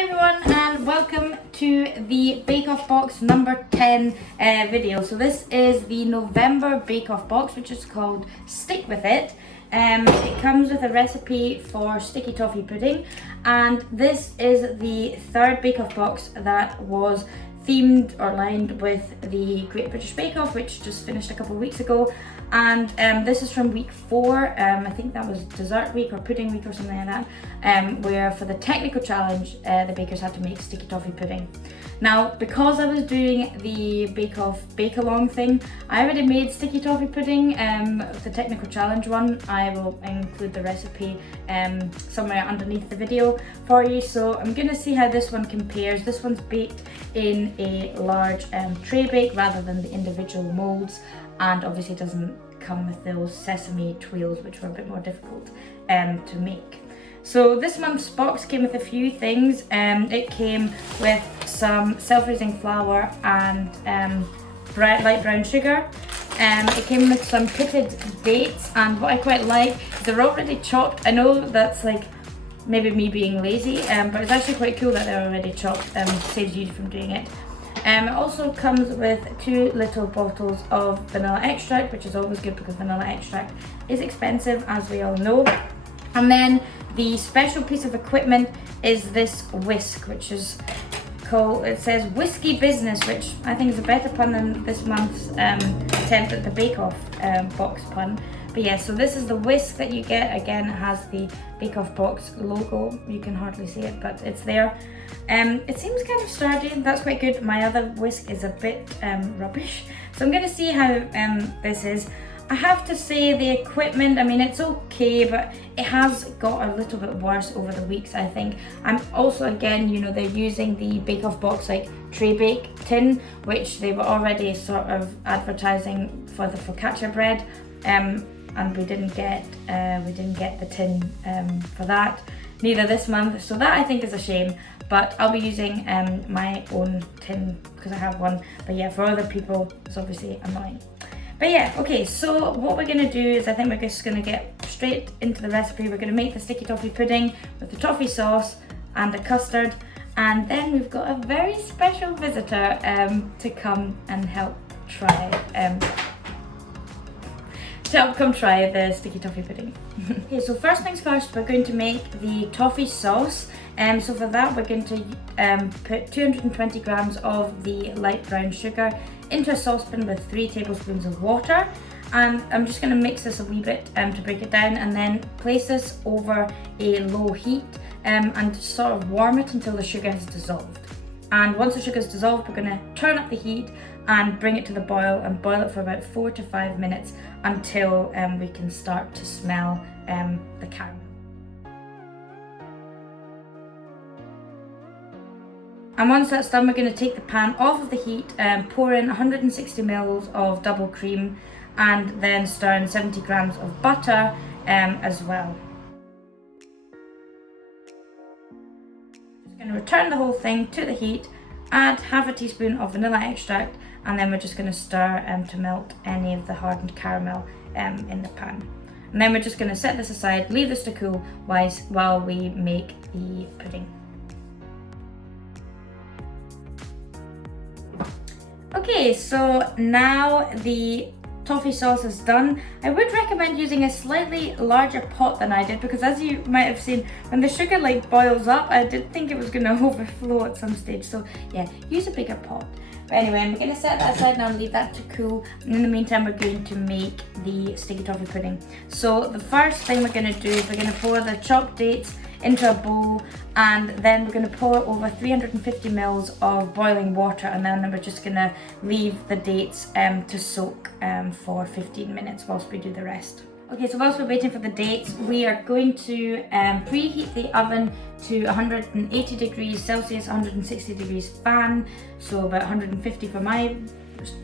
Hi everyone and welcome to the Bake Off box number 10 video. So this is the November Bake Off box, which is called Stick With It. It comes with a recipe for sticky toffee pudding, and this is the third Bake Off box that was themed or lined with the Great British Bake Off, which just finished a couple of weeks ago. And this is from week 4. I think that was dessert week or pudding week or something like that, where for the technical challenge the bakers had to make sticky toffee pudding. Now, because I was doing the Bake Off bake along thing, I already made sticky toffee pudding, the technical challenge one. I will include the recipe somewhere underneath the video for you. So I'm going to see how this one compares. This one's baked in a large tray bake rather than the individual molds, and obviously doesn't come with those sesame twirls, which were a bit more difficult to make. So this month's box came with a few things. It came with some self-raising flour and light brown sugar. It came with some pitted dates, and what I quite like is they're already chopped. I know that's like maybe me being lazy, but it's actually quite cool that they're already chopped. Saves you from doing it. It also comes with 2 little bottles of vanilla extract, which is always good because vanilla extract is expensive, as we all know. And then the special piece of equipment is this whisk, which is called, it says Whiskey Business, which I think is a better pun than this month's attempt at the Bake Off box pun. But yeah, so this is the whisk that you get. Again, it has the Bake Off box logo. You can hardly see it, but it's there. It seems kind of sturdy. That's quite good. My other whisk is a bit rubbish. So I'm going to see how this is. I have to say the equipment, I mean, it's okay, but it has got a little bit worse over the weeks, I think. I'm also, again, you know, they're using the Bake Off box like tray bake tin, which they were already sort of advertising for the focaccia bread, and we didn't get the tin for that, neither this month. So that I think is a shame, but I'll be using my own tin because I have one. But yeah, for other people, it's obviously annoying. But yeah, okay, so what we're gonna do is I think we're just gonna get straight into the recipe. We're gonna make the sticky toffee pudding with the toffee sauce and the custard, and then we've got a very special visitor to come and help try come try the sticky toffee pudding. Okay, so first things first, we're going to make the toffee sauce. So for that, we're going to put 220 grams of the light brown sugar into a saucepan with 3 tablespoons of water. And I'm just going to mix this a wee bit to break it down, and then place this over a low heat and sort of warm it until the sugar has dissolved. And once the sugar is dissolved, we're going to turn up the heat and bring it to the boil and boil it for about 4 to 5 minutes until we can start to smell the caramel. And once that's done, we're going to take the pan off of the heat and pour in 160 mils of double cream, and then stir in 70 grams of butter as well. Just going to return the whole thing to the heat, add half a teaspoon of vanilla extract, and then we're just going to stir to melt any of the hardened caramel in the pan. And then we're just going to set this aside, leave this to cool while we make the pudding. Okay, so now the toffee sauce is done. I would recommend using a slightly larger pot than I did, because as you might have seen, when the sugar like boils up, I did think it was going to overflow at some stage. So yeah, use a bigger pot. But anyway, I'm going to set that aside now and leave that to cool. And in the meantime, we're going to make the sticky toffee pudding. So the first thing we're going to do is we're going to pour the chopped dates into a bowl, and then we're going to pour over 350 mils of boiling water, and then we're just going to leave the dates to soak for 15 minutes whilst we do the rest. Okay, so whilst we're waiting for the dates, we are going to preheat the oven to 180 degrees Celsius, 160 degrees fan, so about 150 for my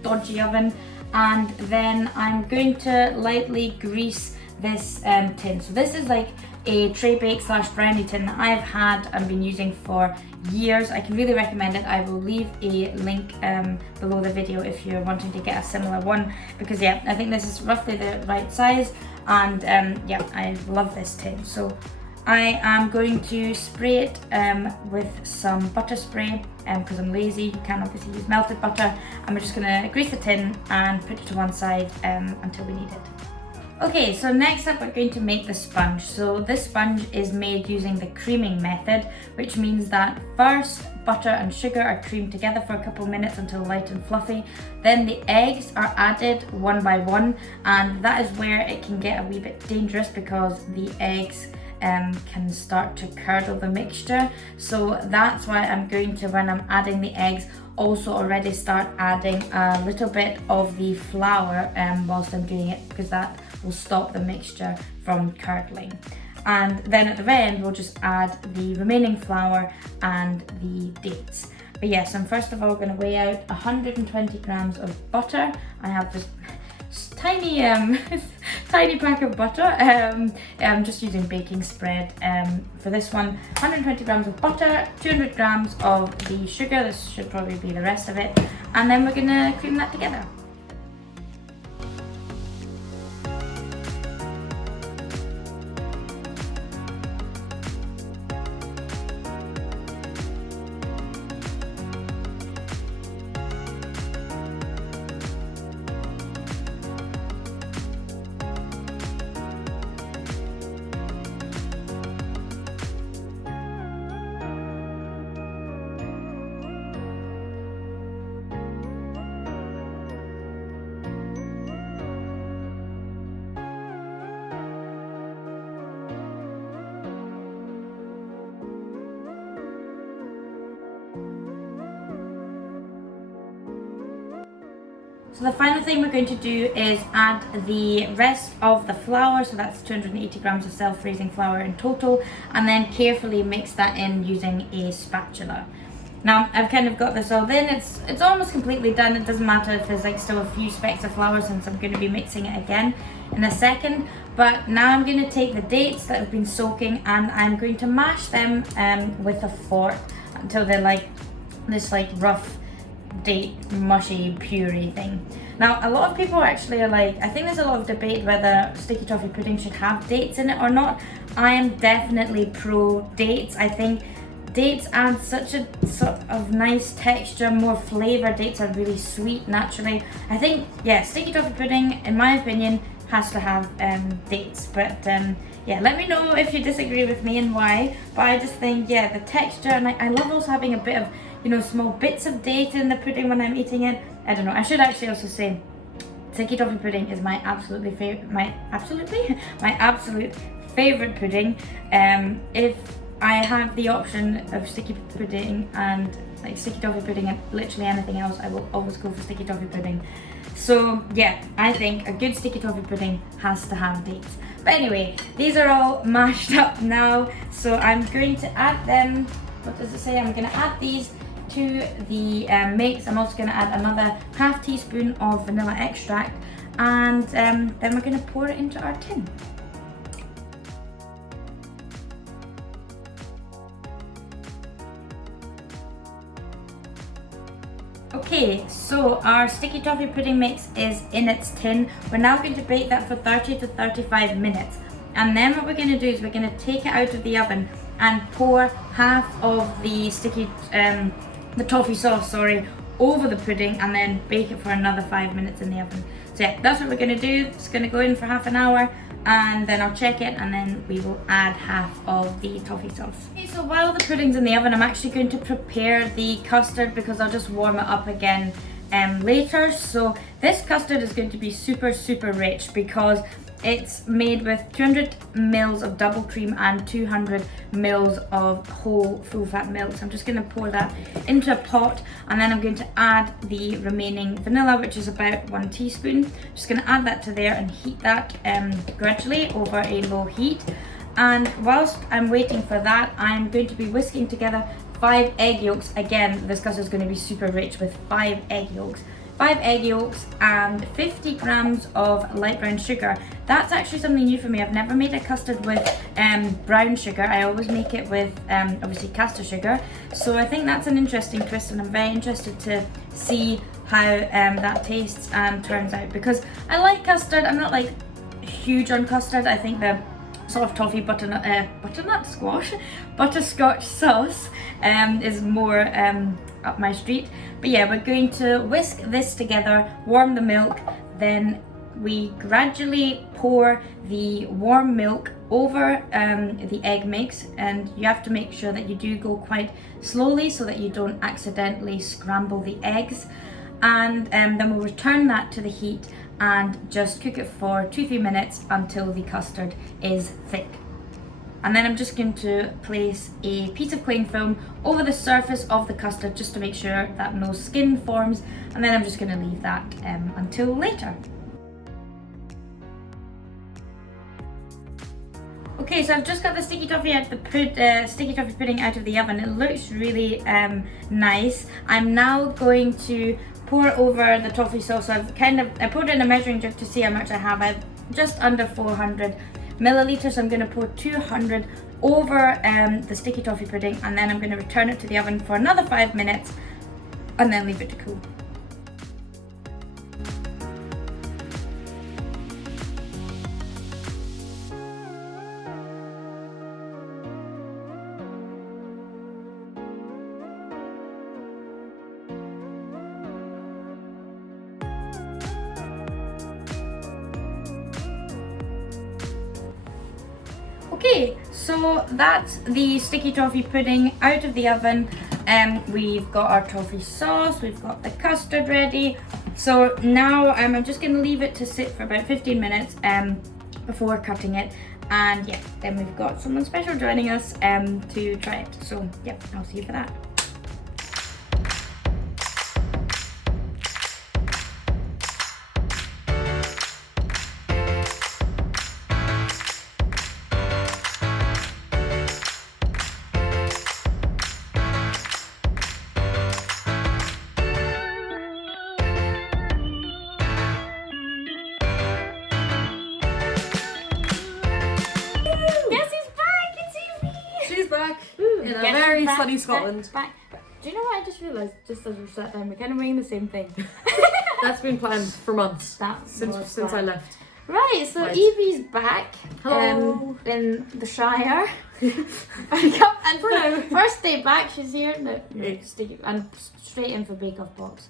dodgy oven. And then I'm going to lightly grease this tin. So this is like a tray bake / brownie tin that I've had and been using for years. I can really recommend it. I will leave a link below the video if you're wanting to get a similar one, because yeah, I think this is roughly the right size, and yeah, I love this tin. So I am going to spray it with some butter spray because I'm lazy. You can obviously use melted butter, and we're just going to grease the tin and put it to one side until we need it. Okay, so next up we're going to make the sponge. So this sponge is made using the creaming method, which means that first butter and sugar are creamed together for a couple of minutes until light and fluffy. Then the eggs are added one by one, and that is where it can get a wee bit dangerous because the eggs can start to curdle the mixture. So that's why I'm going to, when I'm adding the eggs, also already start adding a little bit of the flour whilst I'm doing it, because that will stop the mixture from curdling. And then at the end we'll just add the remaining flour and the dates. But yes, I'm first of all going to weigh out 120 grams of butter. I have this tiny tiny pack of butter. I'm just using baking spread for this one. 120 grams of butter, 200 grams of the sugar, this should probably be the rest of it, and then we're going to cream that together. So the final thing we're going to do is add the rest of the flour, so that's 280 grams of self-raising flour in total, and then carefully mix that in using a spatula. Now I've kind of got this all in, it's almost completely done. It doesn't matter if there's like still a few specks of flour, since I'm going to be mixing it again in a second. But now I'm going to take the dates that have been soaking and I'm going to mash them with a fork until they're like this like rough date mushy puree thing. Now a lot of people actually are like, I think there's a lot of debate whether sticky toffee pudding should have dates in it or not. I am definitely pro dates. I think dates add such a sort of nice texture, more flavour. Dates are really sweet naturally. I think, yeah, sticky toffee pudding, in my opinion, has to have dates. But yeah, let me know if you disagree with me and why. But I just think, yeah, the texture, and I love also having a bit of, you know, small bits of date in the pudding when I'm eating it. I don't know, I should actually also say sticky toffee pudding is my absolute favorite pudding. If I have the option of sticky pudding and like sticky toffee pudding and literally anything else, I will always go for sticky toffee pudding. So yeah, I think a good sticky toffee pudding has to have dates. But anyway, these are all mashed up now, so I'm going to add them. What does it say? I'm going to add these to the mix. I'm also going to add another half teaspoon of vanilla extract, and then we're going to pour it into our tin. Okay, so our sticky toffee pudding mix is in its tin. We're now going to bake that for 30 to 35 minutes. And then what we're going to do is we're going to take it out of the oven and pour half of the the toffee sauce, over the pudding, and then bake it for another 5 minutes in the oven. So yeah, that's what we're going to do. It's going to go in for half an hour, and then I'll check it, and then we will add half of the toffee sauce. Okay, so while the pudding's in the oven, I'm actually going to prepare the custard because I'll just warm it up again later. So this custard is going to be super rich because it's made with 200 mils of double cream and 200 mils of whole full fat milk. So I'm just going to pour that into a pot, and then I'm going to add the remaining vanilla, which is about 1 teaspoon. Just going to add that to there and heat that gradually over a low heat. And whilst I'm waiting for that, I'm going to be whisking together 5 egg yolks. Again, this custard is going to be super rich with 5 egg yolks. 5 egg yolks and 50 grams of light brown sugar. That's actually something new for me. I've never made a custard with brown sugar. I always make it with obviously caster sugar. So I think that's an interesting twist, and I'm very interested to see how that tastes and turns out, because I like custard. I'm not like huge on custard. I think the sort of toffee butternut squash, butterscotch sauce is more up my street. But yeah, we're going to whisk this together, warm the milk, then we gradually pour the warm milk over the egg mix, and you have to make sure that you do go quite slowly so that you don't accidentally scramble the eggs. And then we'll return that to the heat and just cook it for 2-3 minutes until the custard is thick. And then I'm just going to place a piece of cling film over the surface of the custard just to make sure that no skin forms, and then I'm just going to leave that until later. Okay, so I've just got the sticky toffee pudding out of the oven. It looks really nice. I'm now going to pour over the toffee sauce. I poured it in a measuring jug to see how much I have. I've just under 400 milliliters. So I'm going to pour 200 over the sticky toffee pudding, and then I'm going to return it to the oven for another 5 minutes and then leave it to cool. Okay, so that's the sticky toffee pudding out of the oven. We've got our toffee sauce, we've got the custard ready. So now I'm just going to leave it to sit for about 15 minutes before cutting it. And yeah, then we've got someone special joining us to try it. So yeah, I'll see you for that. In a very sunny Scotland. Back. Do you know what I just realised, just as we sat down, we're kind of wearing the same thing. That's been planned for months. Since I left. Right, so Right. Evie's back Hello. in the Shire. And For now. First day back, she's here. No, Hey. and straight in for Bake Off Box.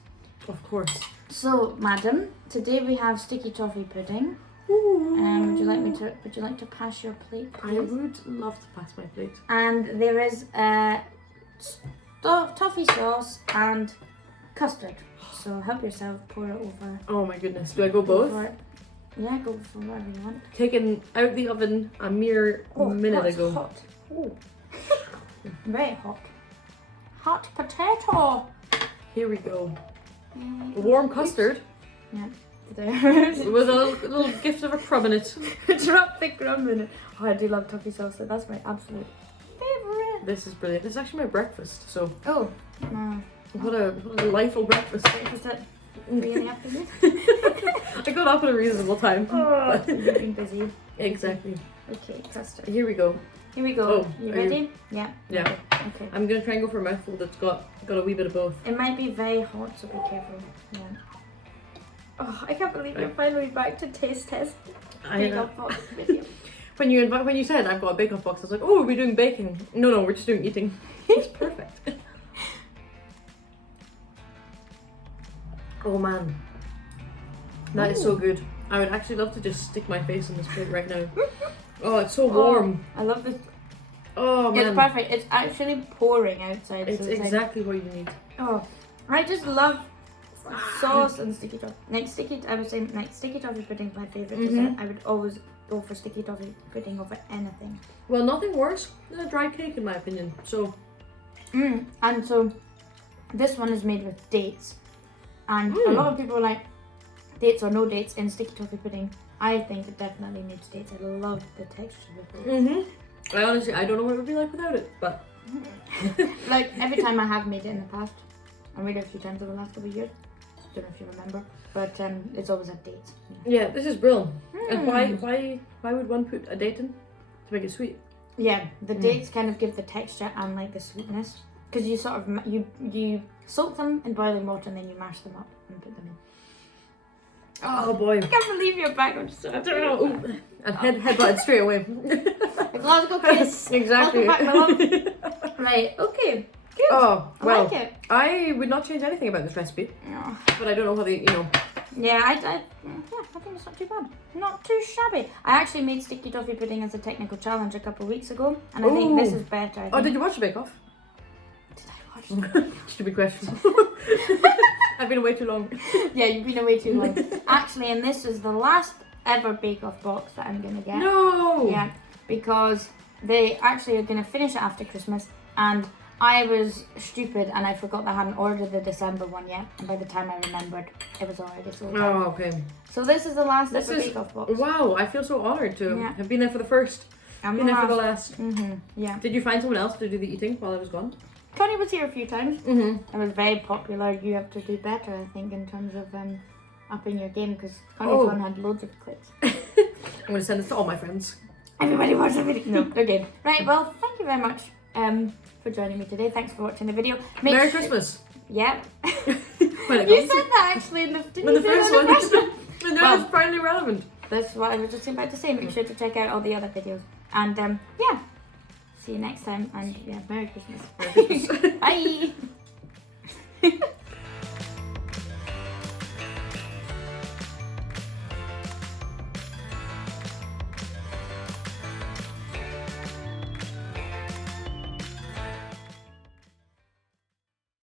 Of course. So, madam, today we have sticky toffee pudding. Would you like to pass your plate, I please? would love to pass my plate. And there is toffee sauce and custard. So help yourself, pour it over. Oh my goodness. Do I go both? Yeah, go for whatever you want. Taken out the oven a mere minute that's ago. Hot. Oh. Very hot. Hot potato. Here we go. Warm custard Yeah. There. with a little gift of a crumb in it. Drop the crumb in it. Oh, I do love toffee sauce. That's my absolute favourite. This is brilliant. This is actually my breakfast. So Oh, no. what a delightful breakfast. Is it in the afternoon? I got up at a reasonable time. Oh, you've been busy. Exactly. Okay, custard. Here we go. Here we go. Oh, you are ready? Yeah. Yeah. Okay. I'm gonna try and go for a mouthful that's got a wee bit of both. It might be very hot, so be careful. Yeah. Oh, I can't believe you're finally back to taste test. I know. Box video. When you said I've got a bake-off box, I was like, oh, are we doing baking? No, we're just doing eating. It's perfect. Oh man, that is so good. I would actually love to just stick my face on this plate right now. Oh, it's so warm. I love this. Oh man, It's perfect. It's actually pouring outside. it's so it's exactly what you need. Oh, I just love sauce and sticky toffee. I would say sticky toffee pudding is my favourite dessert. I would always go for sticky toffee pudding over anything. Well, nothing worse than a dry cake in my opinion. So, And so this one is made with dates, and a lot of people are like dates or no dates in sticky toffee pudding. I think it definitely needs dates. I love the texture of it. I honestly, I don't know what it would be like without it, but Like every time I have made it in the past, I made it a few times over the last couple of years. Don't know if you remember, but it's always at dates. yeah, this is brilliant. And why would one put a date in to make it sweet? Yeah, the dates kind of give the texture and like the sweetness, because you sort of you soak them in boiling water and then you mash them up and put them in. Oh boy. I can't believe you're back. I'm just so happy. And headbutted straight away. A Glasgow kiss. Exactly. Welcome back, my love. Right, okay. Good. Oh, well, I like it. I would not change anything about this recipe, Oh. but I don't know how they, Yeah, I think it's not too bad. Not too shabby. I actually made sticky toffee pudding as a technical challenge a couple of weeks ago, and I think this is better. I think. Oh, did you watch the Bake Off? Did I watch? Stupid question. I've been away too long. Yeah, you've been away too long. Actually, and this is the last ever Bake Off box that I'm gonna get. No. Yeah, because they actually are gonna finish it after Christmas, and I was stupid and I forgot that I hadn't ordered the December one yet, and by the time I remembered, it was already sold out. Oh, okay. So this is the last ever Bake Off box. Wow, I feel so honoured to have been there for the first, I'm been there for the last. Yeah. Did you find someone else to do the eating while I was gone? Connie was here a few times. Mm-hmm. It was very popular. You have to do better, I think, in terms of upping your game, because Connie's one had loads of clicks. I'm going to send this to all my friends. Everybody watched the video. No, okay. Right, well, thank you very much for joining me today. Thanks for watching the video. Merry Christmas. Yeah. When it You comes said to- that actually in the, didn't when you the say first that in one. the first one? And now Well, it's finally relevant. That's what I was just about to say. Make sure to check out all the other videos. And yeah, see you next time. And yeah, Merry Christmas. Merry Christmas. Bye.